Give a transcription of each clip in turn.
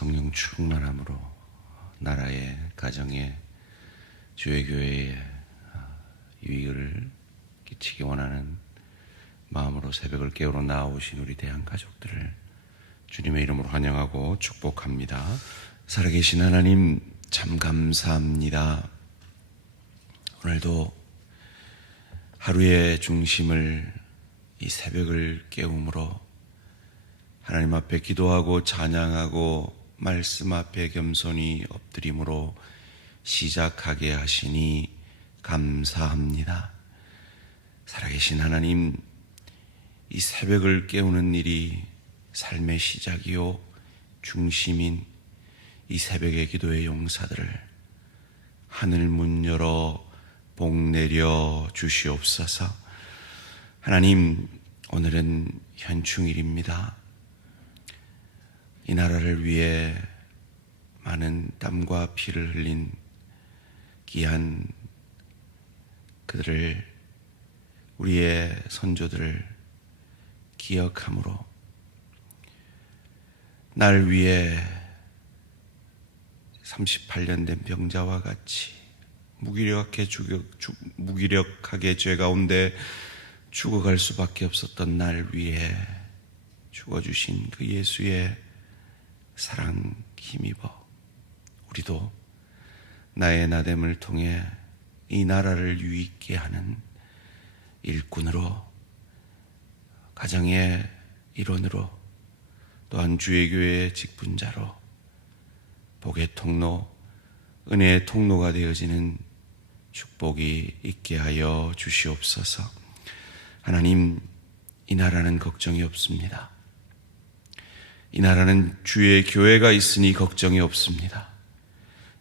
성령 충만함으로 나라의 가정에 주의 교회에 유익을 끼치기 원하는 마음으로 새벽을 깨우러 나오신 우리 대한 가족들을 주님의 이름으로 환영하고 축복합니다. 살아계신 하나님 참 감사합니다. 오늘도 하루의 중심을 이 새벽을 깨움으로 하나님 앞에 기도하고 찬양하고 말씀 앞에 겸손히 엎드림으로 시작하게 하시니 감사합니다. 살아계신 하나님, 이 새벽을 깨우는 일이 삶의 시작이요 중심인 이 새벽의 기도의 용사들을 하늘 문 열어 복 내려 주시옵소서. 하나님, 오늘은 현충일입니다. 이 나라를 위해 많은 땀과 피를 흘린 귀한 그들을, 우리의 선조들을 기억함으로 날 위해 38년 된 병자와 같이 무기력하게 죄 가운데 죽어갈 수밖에 없었던 날 위해 죽어주신 그 예수의 사랑 힘입어 우리도 나의 나됨을 통해 이 나라를 유익게 하는 일꾼으로, 가정의 일원으로, 또한 주의 교회의 직분자로 복의 통로, 은혜의 통로가 되어지는 축복이 있게 하여 주시옵소서. 하나님, 이 나라는 걱정이 없습니다. 이 나라는 주의 교회가 있으니 걱정이 없습니다.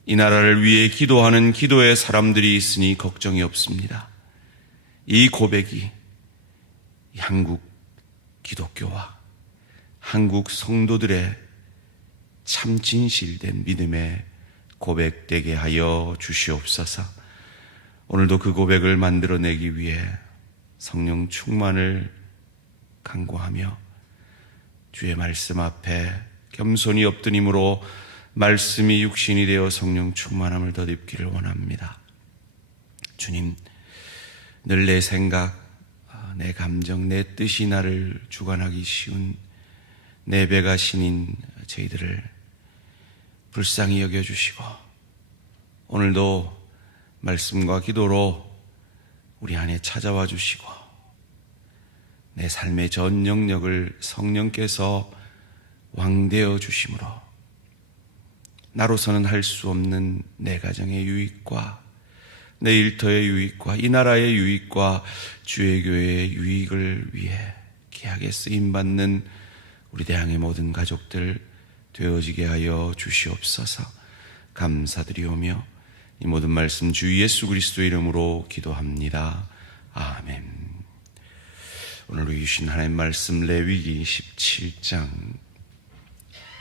이 나라를 위해 기도하는 기도의 사람들이 있으니 걱정이 없습니다. 이 고백이 한국 기독교와 한국 성도들의 참 진실된 믿음의 고백되게 하여 주시옵소서. 오늘도 그 고백을 만들어내기 위해 성령 충만을 간구하며 주의 말씀 앞에 겸손히 엎드림으로 말씀이 육신이 되어 성령 충만함을 덧입기를 원합니다. 주님, 늘 내 생각, 내 감정, 내 뜻이 나를 주관하기 쉬운 내 배가 신인 저희들을 불쌍히 여겨주시고, 오늘도 말씀과 기도로 우리 안에 찾아와 주시고, 내 삶의 전 영역을 성령께서 왕되어 주심으로 나로서는 할 수 없는 내 가정의 유익과 내 일터의 유익과 이 나라의 유익과 주의 교회의 유익을 위해 귀하게 쓰임받는 우리 대항의 모든 가족들 되어지게 하여 주시옵소서. 감사드리오며 이 모든 말씀 주 예수 그리스도의 이름으로 기도합니다. 아멘. 오늘 우리 주신 하나님 말씀 레위기 17장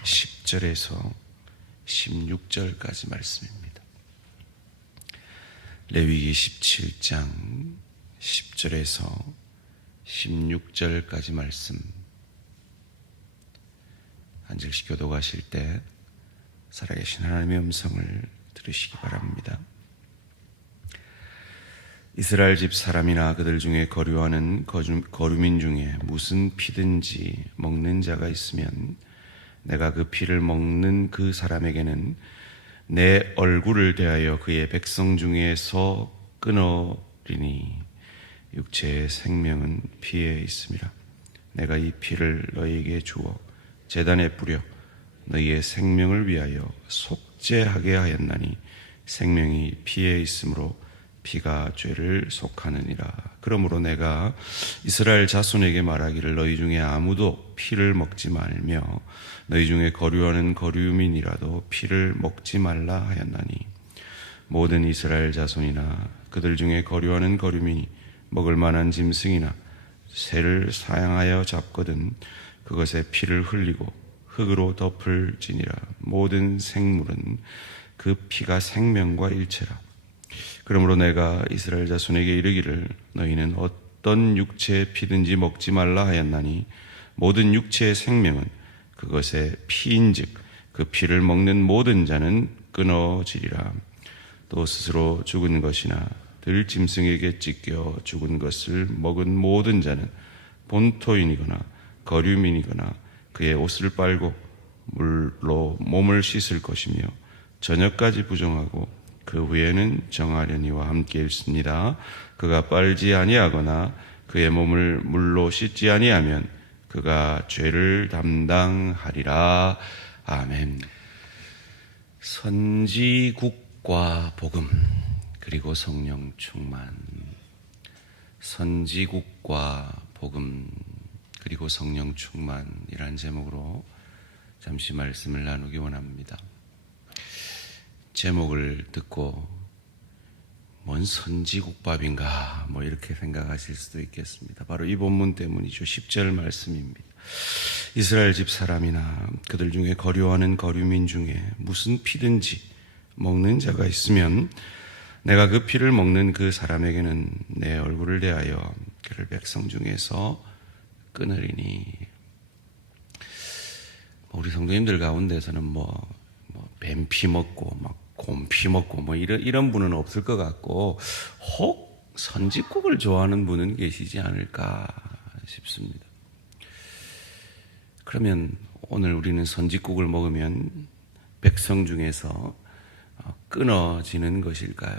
10절에서 16절까지 말씀입니다. 레위기 17장 10절에서 16절까지 말씀, 한 절씩 교독하실 때 살아계신 하나님의 음성을 들으시기 바랍니다. 이스라엘 집 사람이나 그들 중에 거류하는 거류민 중에 무슨 피든지 먹는 자가 있으면 내가 그 피를 먹는 그 사람에게는 내 얼굴을 대하여 그의 백성 중에서 끊어리니 육체의 생명은 피에 있음이라. 내가 이 피를 너희에게 주어 제단에 뿌려 너희의 생명을 위하여 속죄하게 하였나니 생명이 피에 있으므로 피가 죄를 속하느니라. 그러므로 내가 이스라엘 자손에게 말하기를 너희 중에 아무도 피를 먹지 말며 너희 중에 거류하는 거류민이라도 피를 먹지 말라 하였나니 모든 이스라엘 자손이나 그들 중에 거류하는 거류민이 먹을 만한 짐승이나 새를 사양하여 잡거든 그것에 피를 흘리고 흙으로 덮을지니라. 모든 생물은 그 피가 생명과 일체라. 그러므로 내가 이스라엘 자손에게 이르기를 너희는 어떤 육체의 피든지 먹지 말라 하였나니 모든 육체의 생명은 그것의 피인즉 그 피를 먹는 모든 자는 끊어지리라. 또 스스로 죽은 것이나 들짐승에게 찢겨 죽은 것을 먹은 모든 자는 본토인이거나 거류민이거나 그의 옷을 빨고 물로 몸을 씻을 것이며 저녁까지 부정하고 그 후에는 정하려니와 함께 있습니다. 그가 빨지 아니하거나 그의 몸을 물로 씻지 아니하면 그가 죄를 담당하리라. 아멘. 선지국과 복음 그리고 성령 충만. 선지국과 복음 그리고 성령 충만이라는 제목으로 잠시 말씀을 나누기 원합니다. 제목을 듣고 뭔 선지국밥인가 이렇게 생각하실 수도 있겠습니다. 바로 이 본문 때문이죠. 10절 말씀입니다. 이스라엘 집 사람이나 그들 중에 거류하는 거류민 중에 무슨 피든지 먹는 자가 있으면 내가 그 피를 먹는 그 사람에게는 내 얼굴을 대하여 그를 백성 중에서 끊으리니. 우리 성도님들 가운데서는 뱀피 먹고 곰피 먹고 이런 분은 없을 것 같고, 혹 선지국을 좋아하는 분은 계시지 않을까 싶습니다. 그러면 오늘 우리는 선지국을 먹으면 백성 중에서 끊어지는 것일까요?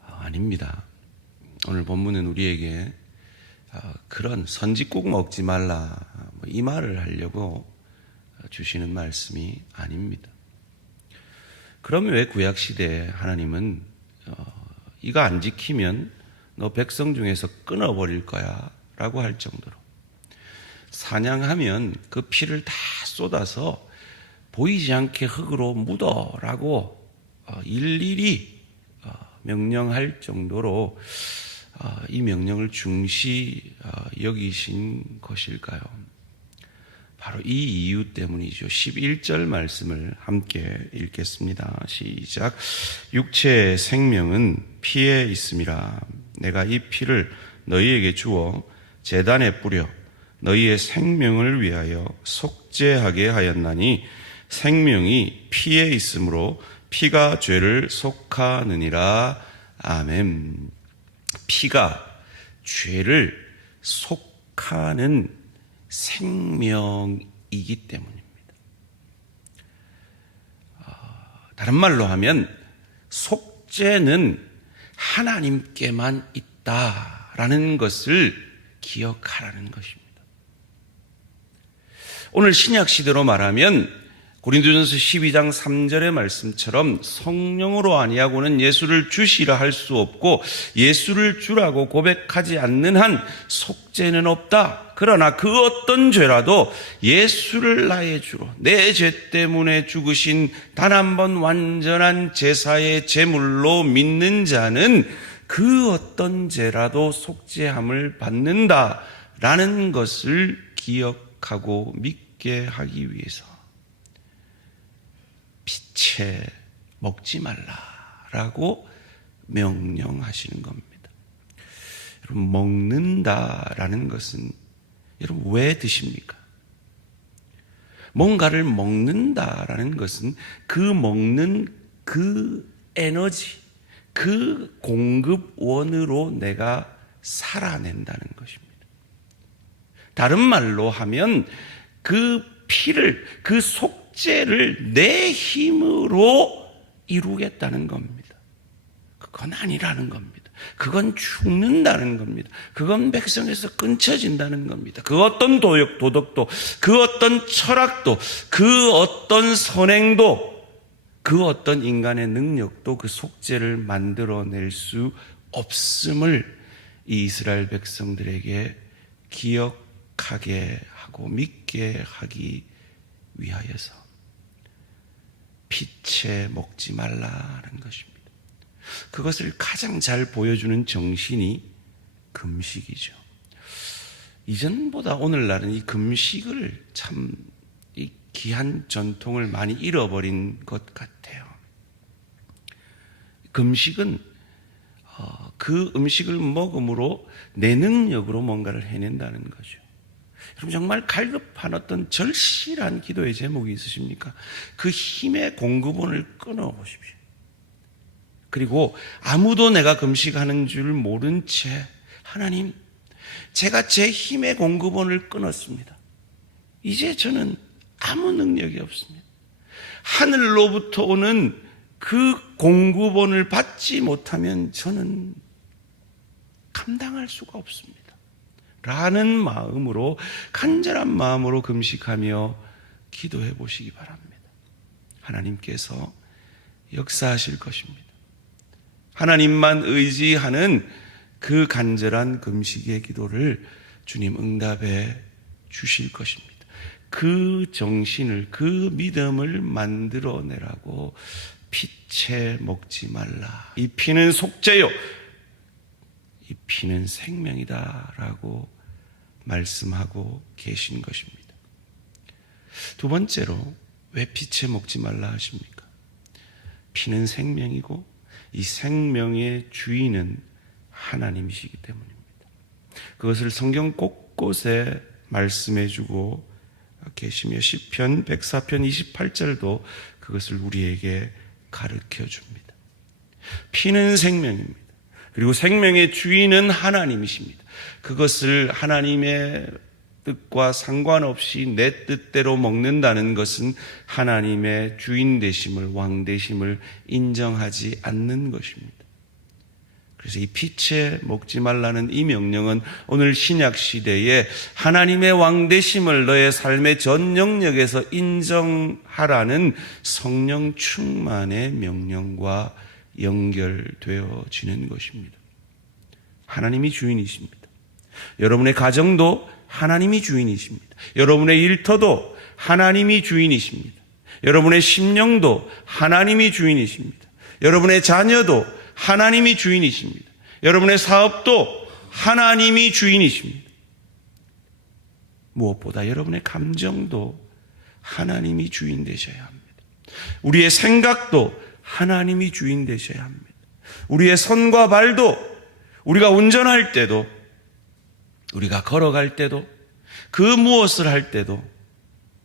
아닙니다. 오늘 본문은 우리에게 그런 선지국 먹지 말라 이 말을 하려고 주시는 말씀이 아닙니다. 그러면 왜 구약시대에 하나님은 이거 안 지키면 너 백성 중에서 끊어버릴 거야 라고 할 정도로, 사냥하면 그 피를 다 쏟아서 보이지 않게 흙으로 묻어라고 일일이 명령할 정도로 이 명령을 중시 여기신 것일까요? 바로 이 이유 때문이죠. 11절 말씀을 함께 읽겠습니다. 시작. 육체의 생명은 피에 있음이라. 내가 이 피를 너희에게 주어 제단에 뿌려 너희의 생명을 위하여 속죄하게 하였나니 생명이 피에 있으므로 피가 죄를 속하느니라. 아멘. 피가 죄를 속하는 생명이기 때문입니다. 다른 말로 하면 속죄는 하나님께만 있다라는 것을 기억하라는 것입니다. 오늘 신약 시대로 말하면 고린도전서 12장 3절의 말씀처럼 성령으로 아니하고는 예수를 주시라 할 수 없고 예수를 주라고 고백하지 않는 한 속죄는 없다. 그러나 그 어떤 죄라도 예수를 나의 주로 내 죄 때문에 죽으신 단 한 번 완전한 제사의 제물로 믿는 자는 그 어떤 죄라도 속죄함을 받는다라는 것을 기억하고 믿게 하기 위해서 피채 먹지 말라라고 명령하시는 겁니다. 여러분, 먹는다라는 것은 여러분 왜 드십니까? 뭔가를 먹는다라는 것은 그 먹는 그 에너지, 그 공급원으로 내가 살아낸다는 것입니다. 다른 말로 하면 그 피를, 그 속죄를 내 힘으로 이루겠다는 겁니다. 그건 아니라는 겁니다. 그건 죽는다는 겁니다. 그건 백성에서 끊쳐진다는 겁니다. 그 어떤 도덕도, 그 어떤 철학도, 그 어떤 선행도, 그 어떤 인간의 능력도 그 속죄를 만들어낼 수 없음을 이 이스라엘 백성들에게 기억하게 하고 믿게 하기 위하여서 피채 먹지 말라는 것입니다. 그것을 가장 잘 보여주는 정신이 금식이죠. 이전보다 오늘날은 이 금식을 참 이 귀한 전통을 많이 잃어버린 것 같아요. 금식은 그 음식을 먹음으로 내 능력으로 뭔가를 해낸다는 거죠. 여러분 정말 갈급한 어떤 절실한 기도의 제목이 있으십니까? 그 힘의 공급원을 끊어보십시오. 그리고 아무도 내가 금식하는 줄 모른 채 하나님, 제가 제 힘의 공급원을 끊었습니다. 이제 저는 아무 능력이 없습니다. 하늘로부터 오는 그 공급원을 받지 못하면 저는 감당할 수가 없습니다. 라는 마음으로, 간절한 마음으로 금식하며 기도해 보시기 바랍니다. 하나님께서 역사하실 것입니다. 하나님만 의지하는 그 간절한 금식의 기도를 주님 응답해 주실 것입니다. 그 정신을, 그 믿음을 만들어내라고 피채 먹지 말라. 이 피는 속죄요, 이 피는 생명이다라고 말씀하고 계신 것입니다. 두 번째로 왜 피채 먹지 말라 하십니까? 피는 생명이고 이 생명의 주인은 하나님이시기 때문입니다. 그것을 성경 곳곳에 말씀해 주고 계시며 시편 104편 28절도 그것을 우리에게 가르쳐 줍니다. 피는 생명입니다. 그리고 생명의 주인은 하나님이십니다. 그것을 하나님의 뜻과 상관없이 내 뜻대로 먹는다는 것은 하나님의 주인 되심을, 왕 되심을 인정하지 않는 것입니다. 그래서 이 피채 먹지 말라는 이 명령은 오늘 신약 시대에 하나님의 왕 되심을 너의 삶의 전 영역에서 인정하라는 성령 충만의 명령과 연결되어지는 것입니다. 하나님이 주인이십니다. 여러분의 가정도 하나님이 주인이십니다. 여러분의 일터도 하나님이 주인이십니다. 여러분의 심령도 하나님이 주인이십니다. 여러분의 자녀도 하나님이 주인이십니다. 여러분의 사업도 하나님이 주인이십니다. 무엇보다 여러분의 감정도 하나님이 주인 되셔야 합니다. 우리의 생각도 하나님이 주인 되셔야 합니다. 우리의 손과 발도, 우리가 운전할 때도, 우리가 걸어갈 때도, 그 무엇을 할 때도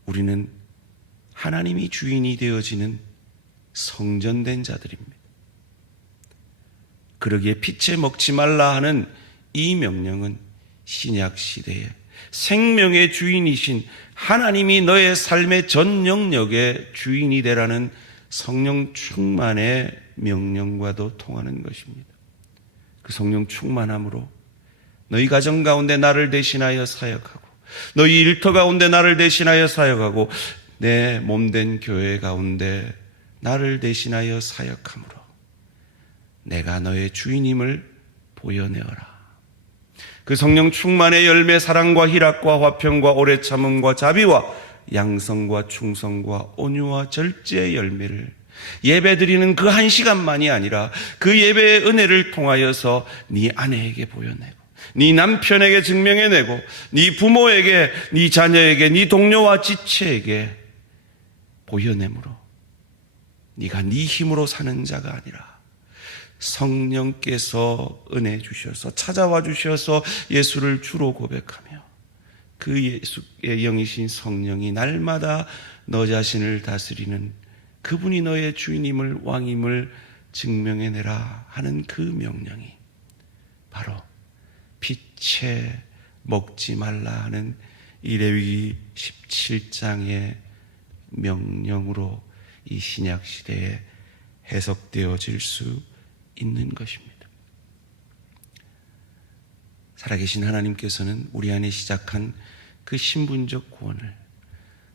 우리는 하나님이 주인이 되어지는 성전된 자들입니다. 그러기에 피채 먹지 말라 하는 이 명령은 신약 시대에 생명의 주인이신 하나님이 너의 삶의 전 영역의 주인이 되라는 성령 충만의 명령과도 통하는 것입니다. 그 성령 충만함으로 너희 가정 가운데 나를 대신하여 사역하고, 너희 일터 가운데 나를 대신하여 사역하고, 내 몸된 교회 가운데 나를 대신하여 사역함으로 내가 너의 주인임을 보여내어라. 그 성령 충만의 열매, 사랑과 희락과 화평과 오래 참음과 자비와 양성과 충성과 온유와 절제의 열매를 예배드리는 그 한 시간만이 아니라 그 예배의 은혜를 통하여서 네 아내에게 보여내고, 네 남편에게 증명해내고, 네 부모에게, 네 자녀에게, 네 동료와 지체에게 보여내므로 네가 네 힘으로 사는 자가 아니라 성령께서 은혜 주셔서 찾아와 주셔서 예수를 주로 고백하며 그 예수의 영이신 성령이 날마다 너 자신을 다스리는 그분이 너의 주인임을, 왕임을 증명해내라 하는 그 명령이 바로 피채 먹지 말라 하는 이 레위기 17장의 명령으로 이 신약 시대에 해석되어질 수 있는 것입니다. 살아계신 하나님께서는 우리 안에 시작한 그 신분적 구원을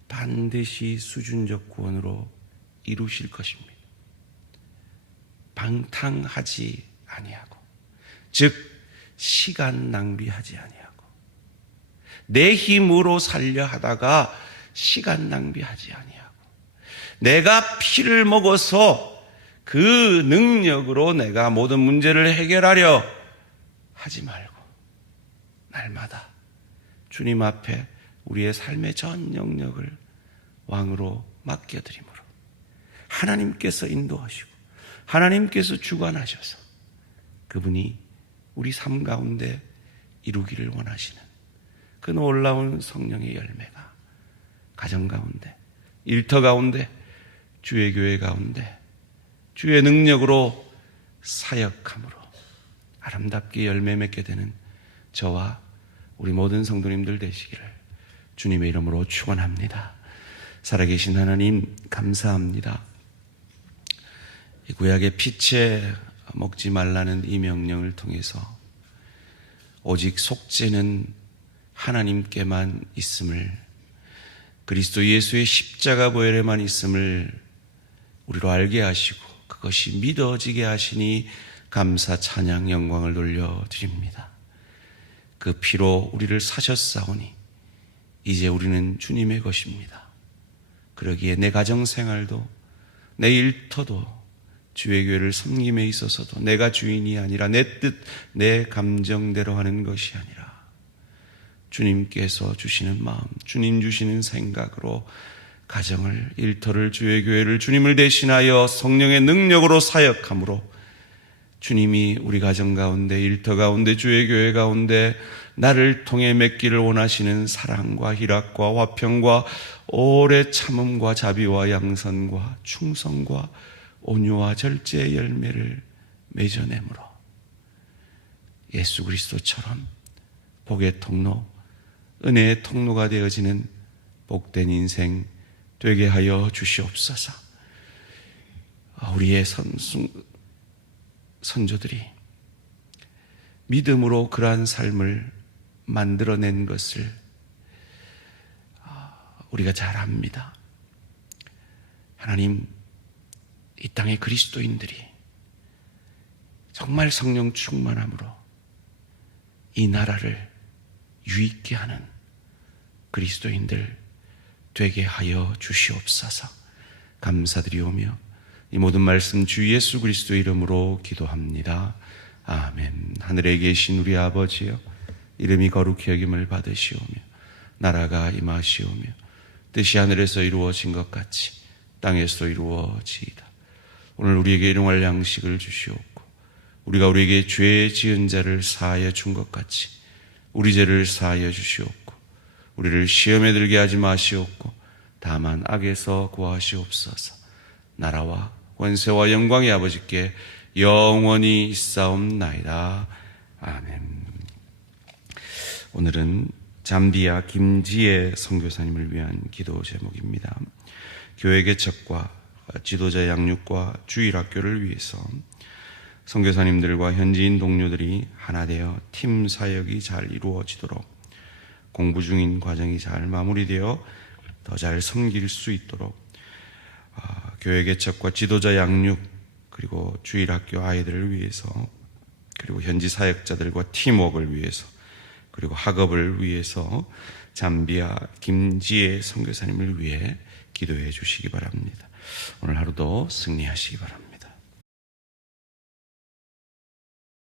반드시 수준적 구원으로 이루실 것입니다. 방탕하지 아니하고, 즉 시간 낭비하지 아니하고, 내 힘으로 살려 하다가 시간 낭비하지 아니하고, 내가 피를 먹어서 그 능력으로 내가 모든 문제를 해결하려 하지 말고 날마다 주님 앞에 우리의 삶의 전 영역을 왕으로 맡겨드림으로 하나님께서 인도하시고 하나님께서 주관하셔서 그분이 우리 삶 가운데 이루기를 원하시는 그 놀라운 성령의 열매가 가정 가운데, 일터 가운데, 주의 교회 가운데 주의 능력으로 사역함으로 아름답게 열매 맺게 되는 저와 우리 모든 성도님들 되시기를 주님의 이름으로 축원합니다. 살아계신 하나님 감사합니다. 이 구약의 피채 먹지 말라는 이 명령을 통해서 오직 속죄는 하나님께만 있음을, 그리스도 예수의 십자가 보혈에만 있음을 우리로 알게 하시고 그것이 믿어지게 하시니 감사 찬양 영광을 돌려드립니다. 그 피로 우리를 사셨사오니 이제 우리는 주님의 것입니다. 그러기에 내 가정생활도 내 일터도 주의 교회를 섬김에 있어서도 내가 주인이 아니라 내 뜻, 내 감정대로 하는 것이 아니라 주님께서 주시는 마음, 주님 주시는 생각으로 가정을, 일터를, 주의 교회를 주님을 대신하여 성령의 능력으로 사역함으로 주님이 우리 가정 가운데, 일터 가운데, 주의 교회 가운데 나를 통해 맺기를 원하시는 사랑과 희락과 화평과 오래 참음과 자비와 양선과 충성과 온유와 절제의 열매를 맺어내므로 예수 그리스도처럼 복의 통로, 은혜의 통로가 되어지는 복된 인생 되게 하여 주시옵소서. 우리의 선조들이 믿음으로 그러한 삶을 만들어낸 것을 우리가 잘 압니다. 하나님, 이 땅의 그리스도인들이 정말 성령 충만함으로 이 나라를 유익게 하는 그리스도인들 되게 하여 주시옵소서. 감사드리오며 이 모든 말씀 주 예수 그리스도의 이름으로 기도합니다. 아멘. 하늘에 계신 우리 아버지여, 이름이 거룩히 여김을 받으시오며 나라가 임하시오며 뜻이 하늘에서 이루어진 것 같이 땅에서 이루어지이다. 오늘 우리에게 일용할 양식을 주시옵고 우리가 우리에게 죄 지은 자를 사하여 준 것 같이 우리 죄를 사하여 주시옵고 우리를 시험에 들게 하지 마시옵고 다만 악에서 구하시옵소서. 나라와 권세와 영광의 아버지께 영원히 있사옵나이다. 아멘. 오늘은 잠비아 김지혜 선교사님을 위한 기도 제목입니다. 교회 개척과 지도자 양육과 주일학교를 위해서 선교사님들과 현지인 동료들이 하나 되어 팀 사역이 잘 이루어지도록, 공부 중인 과정이 잘 마무리되어 더 잘 섬길 수 있도록 교회 개척과 지도자 양육 그리고 주일학교 아이들을 위해서, 그리고 현지 사역자들과 팀워크를 위해서, 그리고 학업을 위해서 잠비아 김지혜 선교사님을 위해 기도해 주시기 바랍니다. 오늘 하루도 승리하시기 바랍니다.